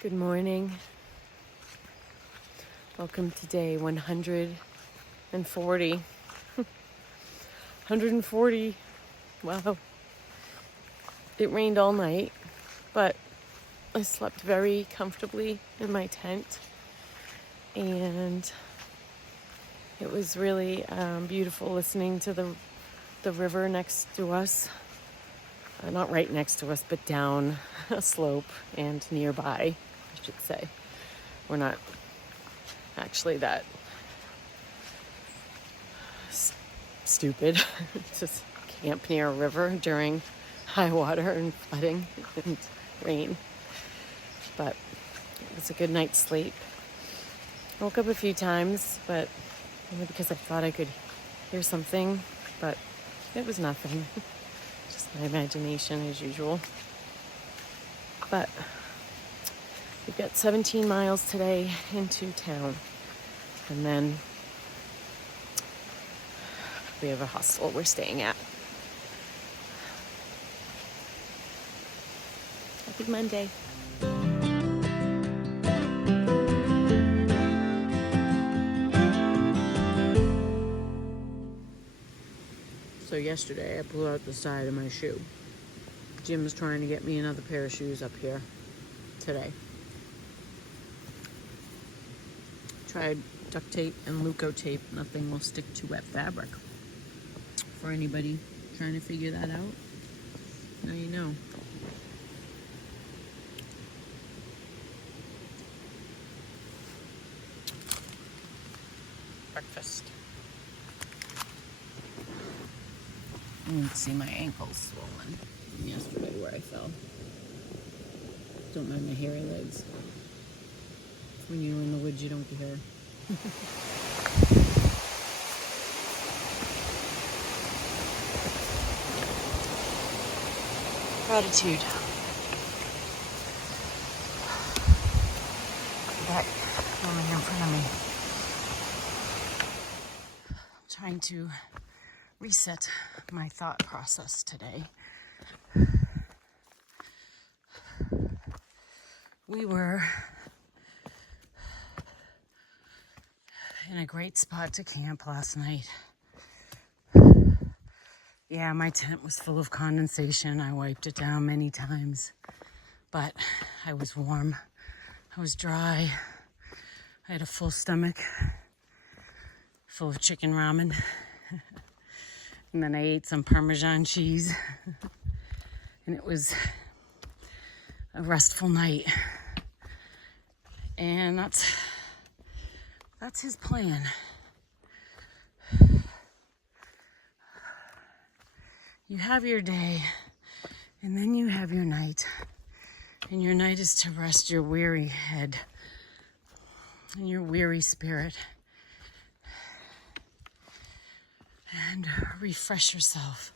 Good morning. Welcome to day 140. 140. Wow. It rained all night, but I slept very comfortably in my tent. And it was really beautiful listening to the river next to us. Not right next to us, but down a slope and nearby, I should say. We're not actually that stupid to camp near a river during high water and flooding and rain. But it was a good night's sleep. I woke up a few times, but only because I thought I could hear something, but it was nothing. Just my imagination as usual. But we've got 17 miles today into town. And then we have a hostel we're staying at. Happy Monday. So yesterday I blew out the side of my shoe. Jim's trying to get me another pair of shoes up here today. Tried duct tape and Luco tape. Nothing will stick to wet fabric. For anybody trying to figure that out, now you know. Breakfast. You can see my ankles swollen from yesterday where I fell. Don't mind my hairy legs. When you're in the woods, you don't get hair. Gratitude. That woman in front of me. I'm trying to reset my thought process today. We were in a great spot to camp last night. Yeah, my tent was full of condensation. I wiped it down many times, but I was warm. I was dry. I had a full stomach full of chicken ramen. And then I ate some Parmesan cheese. And it was a restful night. And that's his plan. You have your day, and then you have your night. And your night is to rest your weary head and your weary spirit. And refresh yourself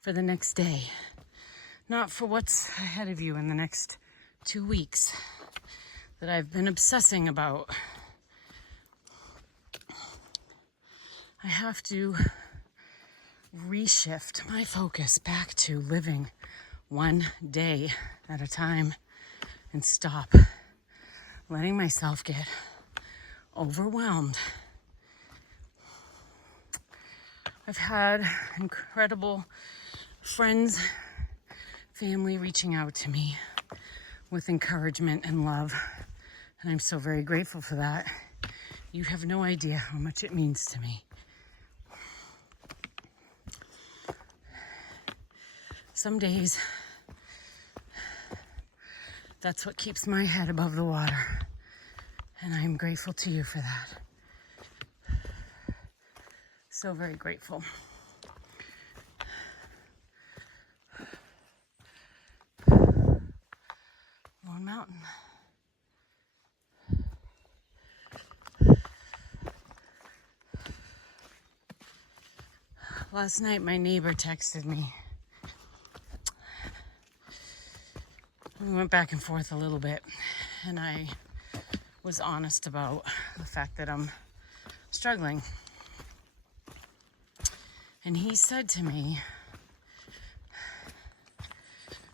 for the next day. Not for what's ahead of you in the next 2 weeks that I've been obsessing about. I have to reshift my focus back to living one day at a time and stop letting myself get overwhelmed. I've had incredible friends, family reaching out to me with encouragement and love, and I'm so very grateful for that. You have no idea how much it means to me. Some days, that's what keeps my head above the water, and I'm grateful to you for that. So very grateful. Lone Mountain. Last night, my neighbor texted me. We went back and forth a little bit, and I was honest about the fact that I'm struggling. And he said to me,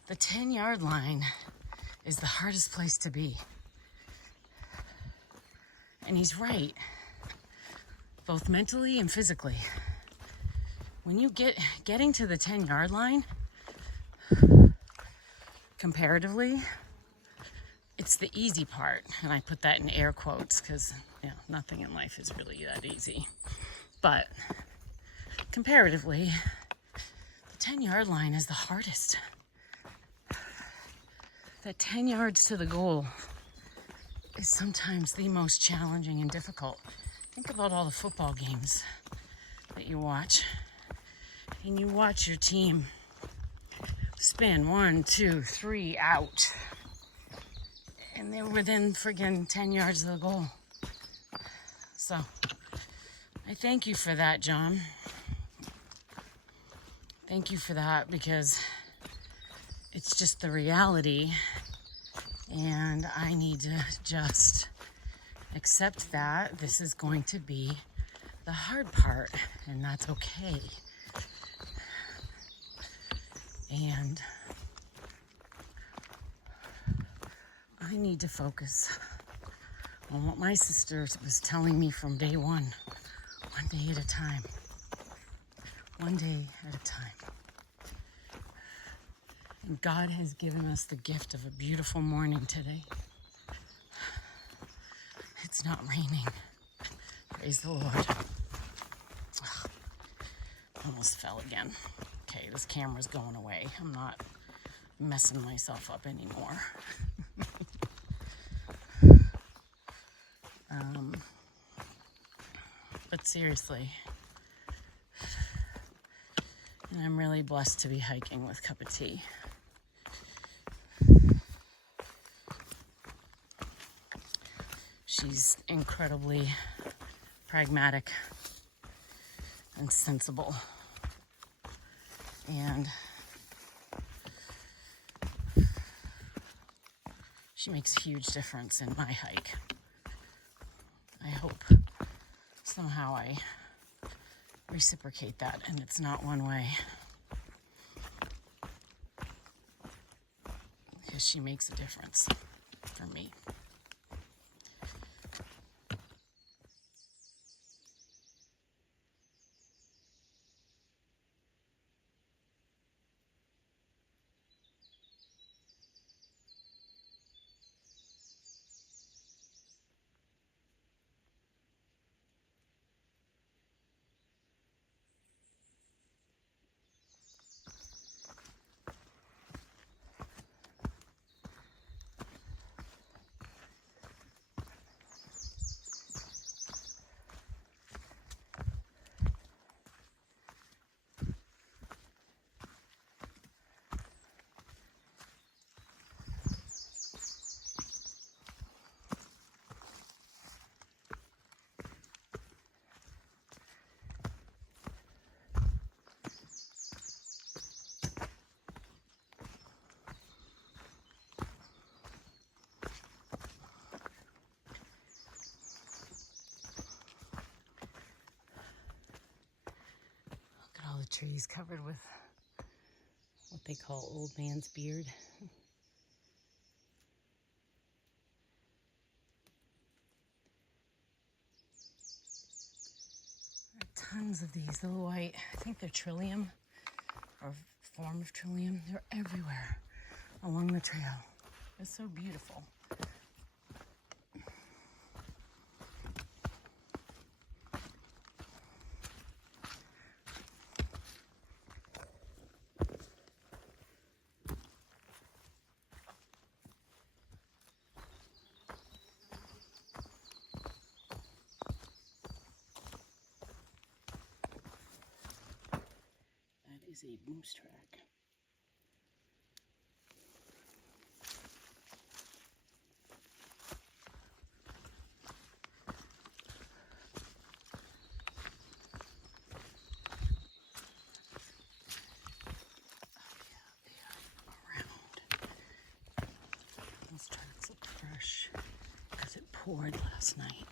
the 10-yard line is the hardest place to be. And he's right, both mentally and physically. When you getting to the 10-yard line, comparatively, it's the easy part. And I put that in air quotes because nothing in life is really that easy. But comparatively, the 10-yard line is the hardest. That 10 yards to the goal is sometimes the most challenging and difficult. Think about all the football games that you watch, and you watch your team spin 1, 2, 3 out, and they're within friggin' 10 yards of the goal. So I thank you for that, John. Thank you for that, because it's just the reality. And I need to just accept that this is going to be the hard part, and that's okay. And I need to focus on what my sister was telling me from day one day at a time. One day at a time. And God has given us the gift of a beautiful morning today. It's not raining. Praise the Lord. Ugh, almost fell again. Okay, this camera's going away. I'm not messing myself up anymore. But seriously, and I'm really blessed to be hiking with Cup of Tea. She's incredibly pragmatic and sensible. And she makes a huge difference in my hike. I hope somehow I reciprocate that, and it's not one way. Because she makes a difference for me. All the trees covered with what they call old man's beard. There are tons of these little white, I think they're trillium, or form of trillium. They're everywhere along the trail. It's so beautiful. Is a moose track. Oh yeah, they are around. Those tracks look fresh because it poured last night.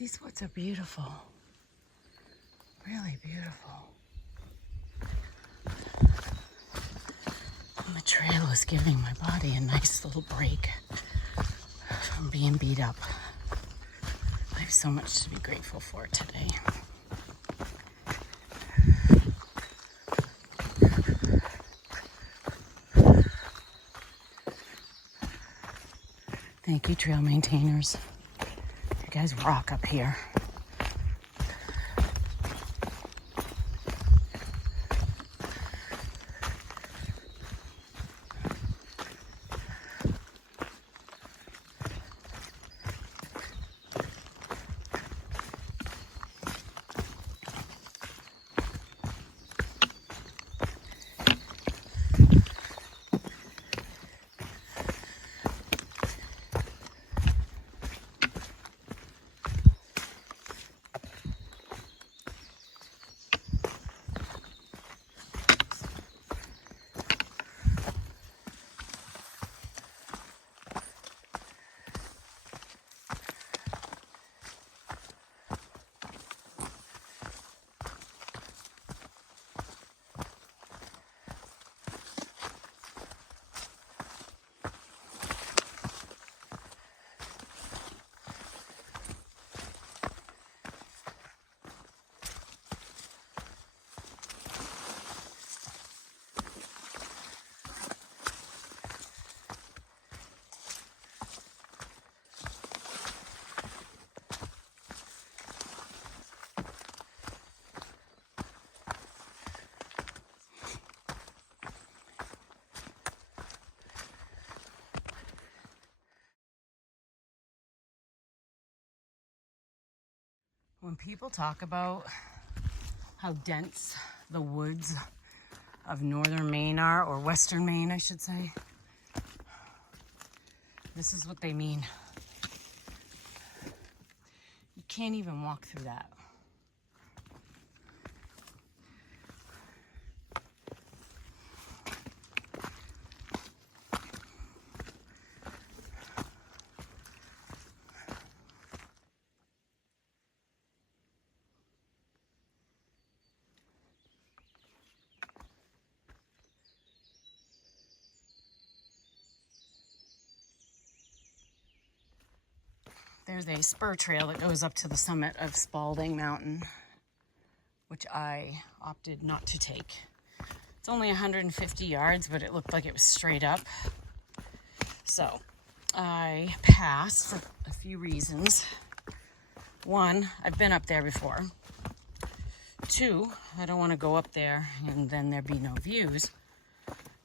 These woods are beautiful. Really beautiful. And the trail is giving my body a nice little break from being beat up. I have so much to be grateful for today. Thank you, trail maintainers. You guys rock up here. When people talk about how dense the woods of northern Maine are, or western Maine, I should say, this is what they mean. You can't even walk through that. There's a spur trail that goes up to the summit of Spalding Mountain, which I opted not to take. It's only 150 yards, but it looked like it was straight up. So I passed for a few reasons. One, I've been up there before. Two, I don't want to go up there and then there be no views.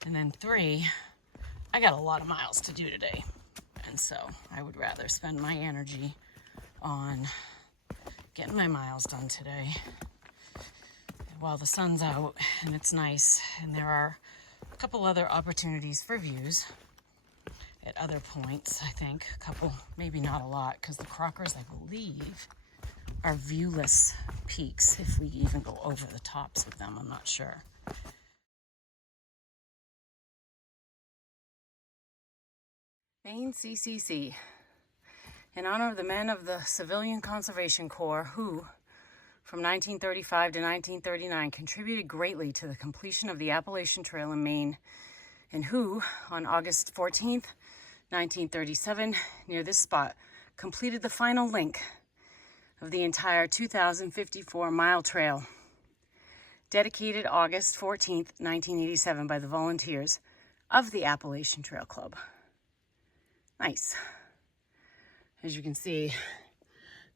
And then three, I got a lot of miles to do today. And so I would rather spend my energy on getting my miles done today while the sun's out and it's nice. And there are a couple other opportunities for views at other points, I think. A couple, maybe not a lot, because the Crockers, I believe, are viewless peaks if we even go over the tops of them. I'm not sure. Maine CCC, in honor of the men of the Civilian Conservation Corps who, from 1935 to 1939, contributed greatly to the completion of the Appalachian Trail in Maine, and who, on August 14th, 1937, near this spot, completed the final link of the entire 2,054-mile trail, dedicated August 14th, 1987, by the volunteers of the Appalachian Trail Club. Nice. As you can see,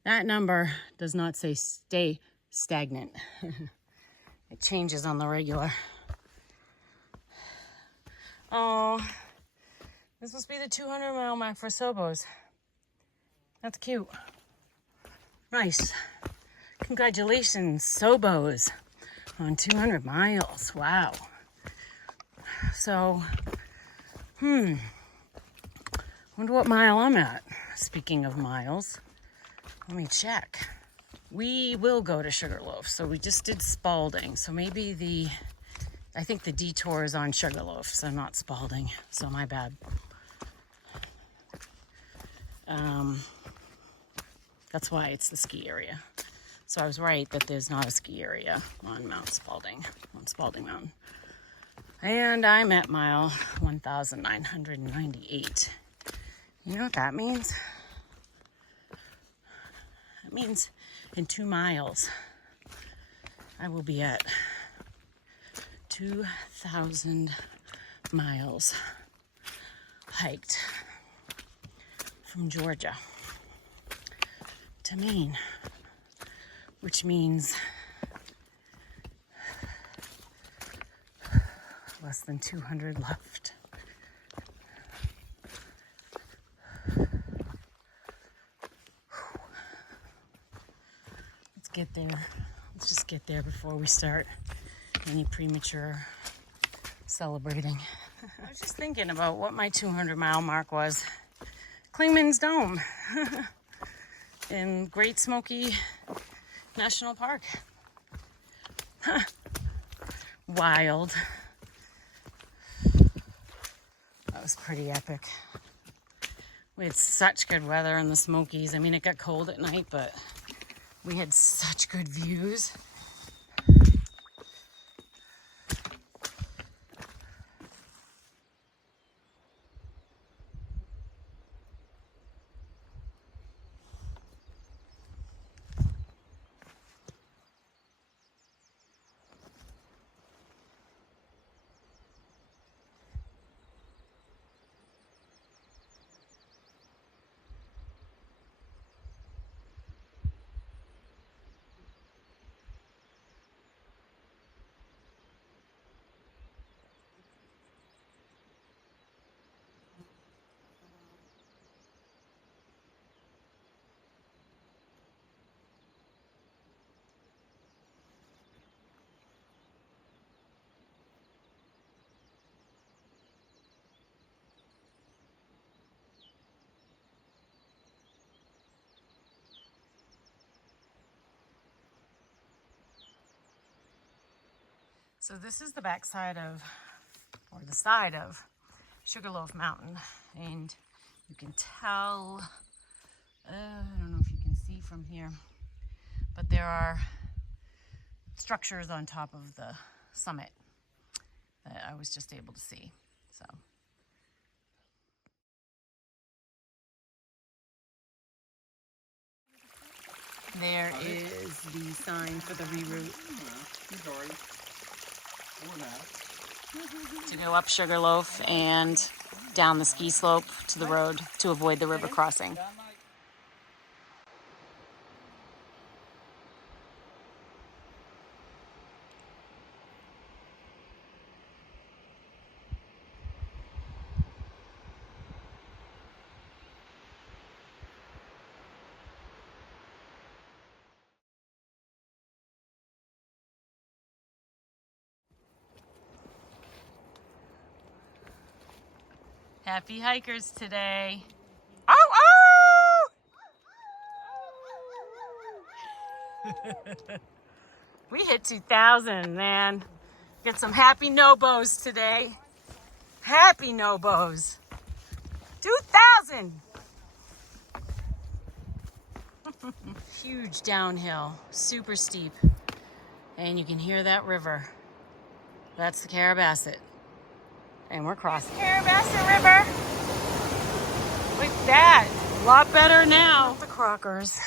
that number does not say stay stagnant. It changes on the regular. Oh, this must be the 200-mile mark for Sobos. That's cute. Nice. Congratulations, Sobos, on 200 miles. Wow. So, wonder what mile I'm at. Speaking of miles, let me check. We will go to Sugarloaf. So we just did Spalding. So maybe I think the detour is on Sugarloaf, so not Spalding. So my bad. That's why it's the ski area. So I was right that there's not a ski area on Mount Spalding, on Spalding Mountain. And I'm at mile 1,998. You know what that means? That means in 2 miles, I will be at 2,000 miles hiked from Georgia to Maine, which means less than 200 left. Let's get there. Let's just get there before we start any premature celebrating. I was just thinking about what my 200-mile mark was. Clingman's Dome in Great Smoky National Park. Wild. That was pretty epic. We had such good weather in the Smokies. I mean, it got cold at night, but we had such good views. So this is the backside of, or the side of, Sugarloaf Mountain, and you can tell, I don't know if you can see from here, but there are structures on top of the summit that I was just able to see. So there is the sign for the reroute to go up Sugarloaf and down the ski slope to the road to avoid the river crossing. Happy hikers today. Oh, oh! We hit 2,000, man. Get some happy no-bows today. Happy no-bows. 2,000. Huge downhill, super steep. And you can hear that river. That's the Carabasset. And we're crossing the Carabasset River. Look at that. A lot better now. The Crockers.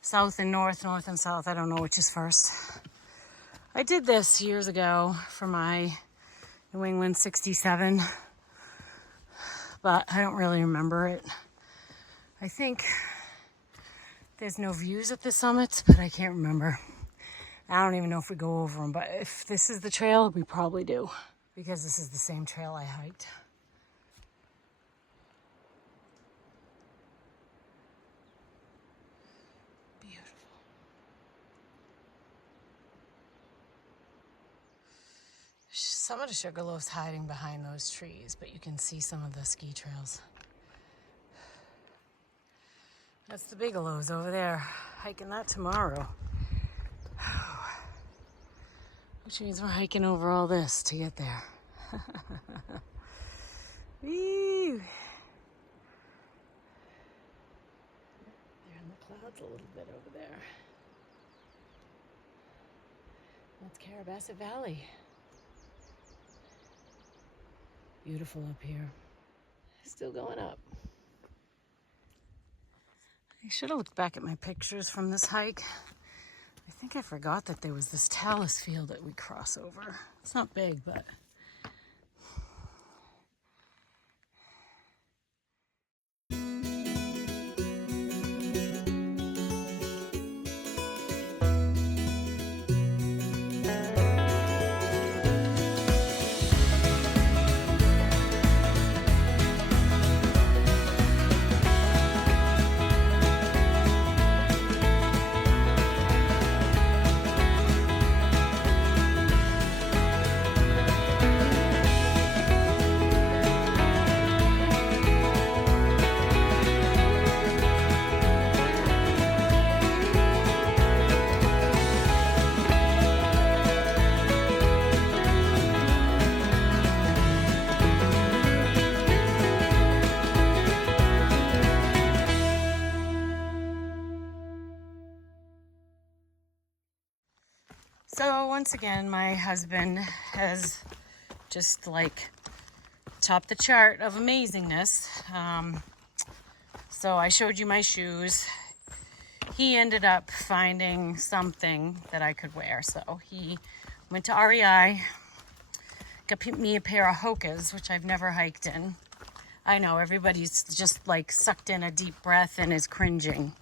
South and north, north and south. I don't know which is first. I did this years ago for my New England 67, but I don't really remember it. I think there's no views at the summits, but I can't remember. I don't even know if we go over them, but if this is the trail, we probably do, because this is the same trail I hiked. Beautiful. Some of the Sugarloaf's hiding behind those trees, but you can see some of the ski trails. That's the Bigelow's over there, hiking that tomorrow. Which means we're hiking over all this to get there. Woo! There's That's a little bit over there. That's Carabasset Valley. Beautiful up here. Still going up. I should have looked back at my pictures from this hike. I think I forgot that there was this talus field that we cross over. It's not big, but... So once again, my husband has just like topped the chart of amazingness. So I showed you my shoes. He ended up finding something that I could wear. So he went to REI, got me a pair of Hokas, which I've never hiked in. I know everybody's just like sucked in a deep breath and is cringing.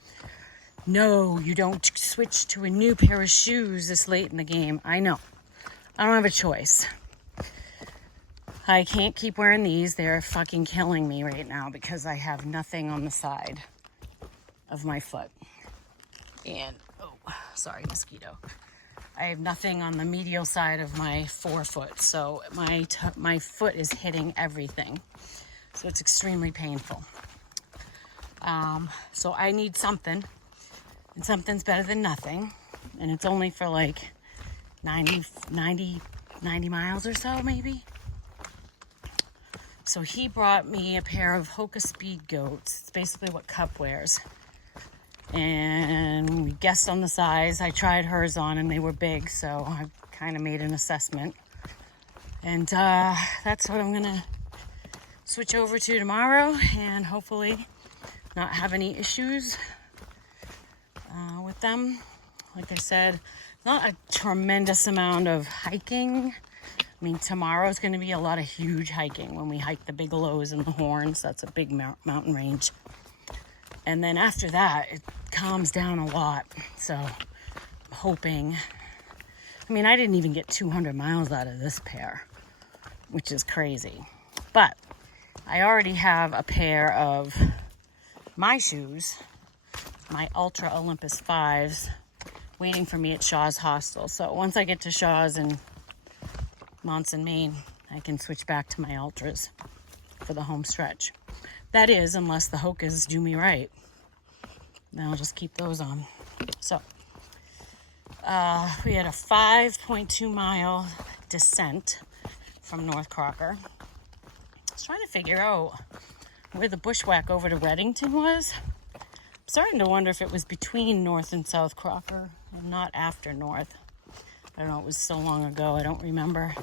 No, you don't switch to a new pair of shoes this late in the game. I know. I don't have a choice. I can't keep wearing these. They're fucking killing me right now because I have nothing on the side of my foot. And, oh, sorry, mosquito. I have nothing on the medial side of my forefoot. So my foot is hitting everything. So it's extremely painful. So I need something. And something's better than nothing. And it's only for like 90 miles or so, maybe. So he brought me a pair of Hoka Speed Goats. It's basically what Cup wears. And we guessed on the size. I tried hers on and they were big, so I kind of made an assessment. And that's what I'm gonna switch over to tomorrow and hopefully not have any issues with them. Like I said, not a tremendous amount of hiking. I mean, tomorrow's going to be a lot of huge hiking when we hike the Bigelows and the Horns. That's a big mountain range. And then after that, it calms down a lot. So I'm hoping. I mean, I didn't even get 200 miles out of this pair, which is crazy. But I already have a pair of my shoes, my Ultra Olympus 5s, waiting for me at Shaw's Hostel. So once I get to Shaw's in Monson, Maine, I can switch back to my Ultras for the home stretch. That is, unless the Hokas do me right. Then I'll just keep those on. So we had a 5.2 mile descent from North Crocker. I was trying to figure out where the bushwhack over to Reddington was. I'm starting to wonder if it was between North and South Crocker and not after North. I don't know, it was so long ago, I don't remember.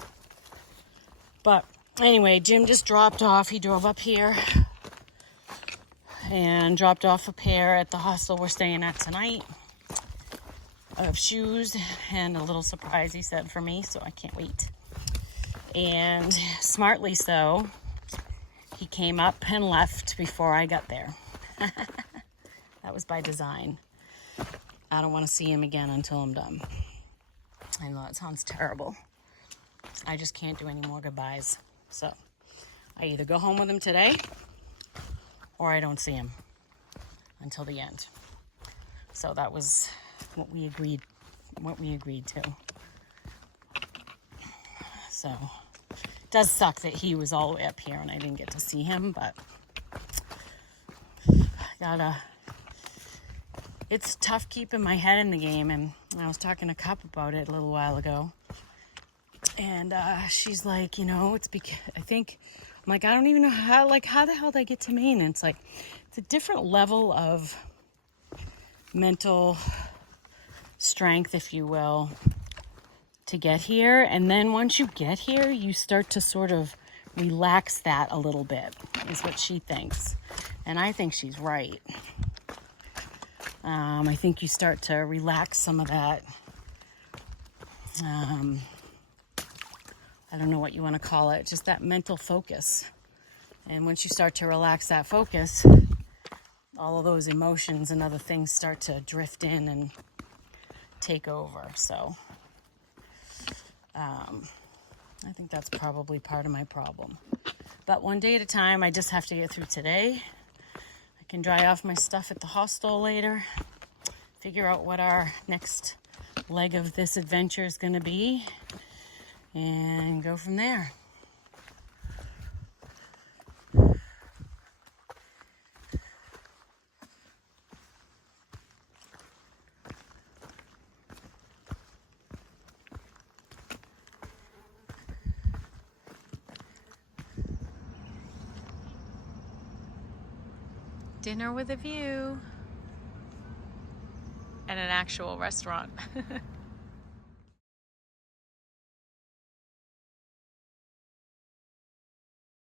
But anyway, Jim just dropped off. He drove up here and dropped off a pair at the hostel we're staying at tonight of shoes and a little surprise he said for me, so I can't wait. And smartly so, he came up and left before I got there. That was by design. I don't want to see him again until I'm done. I know that sounds terrible. I just can't do any more goodbyes. So I either go home with him today or I don't see him until the end. So that was what we agreed to. So it does suck that he was all the way up here and I didn't get to see him, but it's tough keeping my head in the game. And I was talking to Cup about it a little while ago. And she's like, you know, it's because I think, I'm like, I don't even know how the hell did I get to Maine? And it's like, it's a different level of mental strength, if you will, to get here. And then once you get here, you start to sort of relax that a little bit, is what she thinks. And I think she's right. I think you start to relax some of that, I don't know what you want to call it, just that mental focus. And once you start to relax that focus, all of those emotions and other things start to drift in and take over. So I think that's probably part of my problem. But one day at a time, I just have to get through today. I can dry off my stuff at the hostel later, figure out what our next leg of this adventure is going to be, and go from there. Dinner with a view. And an actual restaurant.